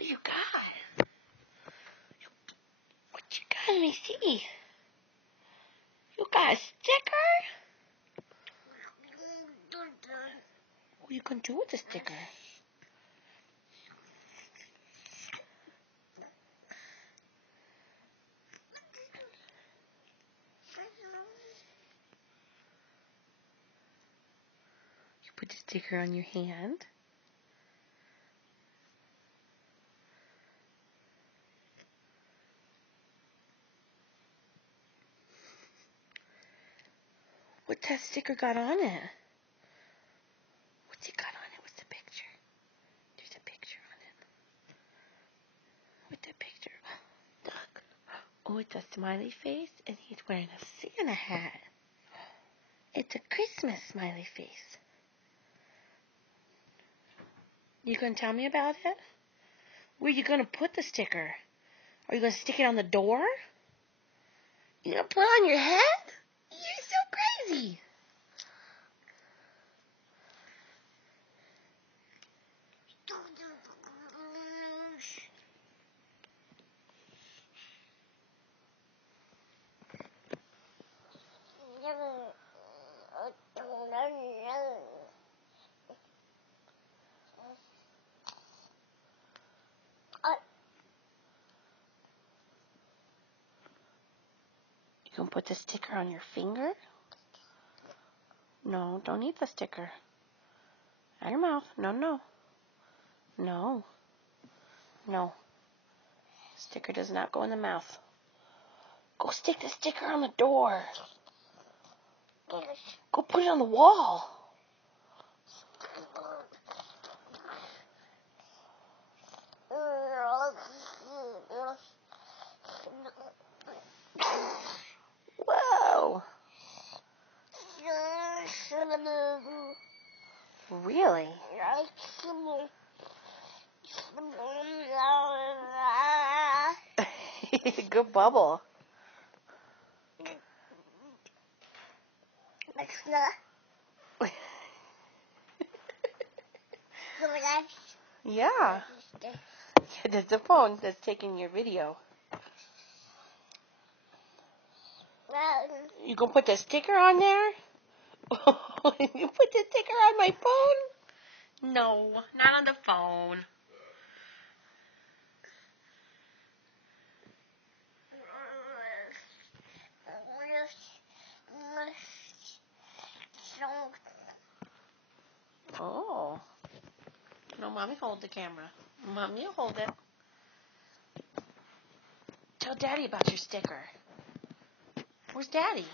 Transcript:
What you got? What you got? Let me see. You got a sticker? What are you gonna do with the sticker? You put the sticker on your hand. What's that sticker got on it? What's it got on it? What's the picture? There's a picture on it. What's the picture? Look. Oh, it's a smiley face, and he's wearing a Santa hat. It's a Christmas smiley face. You gonna tell me about it? Where you gonna put the sticker? Are you gonna stick it on the door? You gonna put it on your head? You're so crazy. You gonna put the sticker on your finger? No, don't eat the sticker. Out of your mouth. No, no. No. No. Sticker does not go in the mouth. Go stick the sticker on the door. Go put it on the wall. Whoa. Really? Good bubble. Yeah. There's the phone that's taking your video. You gonna put the sticker on there? You put the sticker on my phone? No, not on the phone. Oh. No, Mommy, hold the camera. Mommy, you hold it. Tell Daddy about your sticker. Where's Daddy?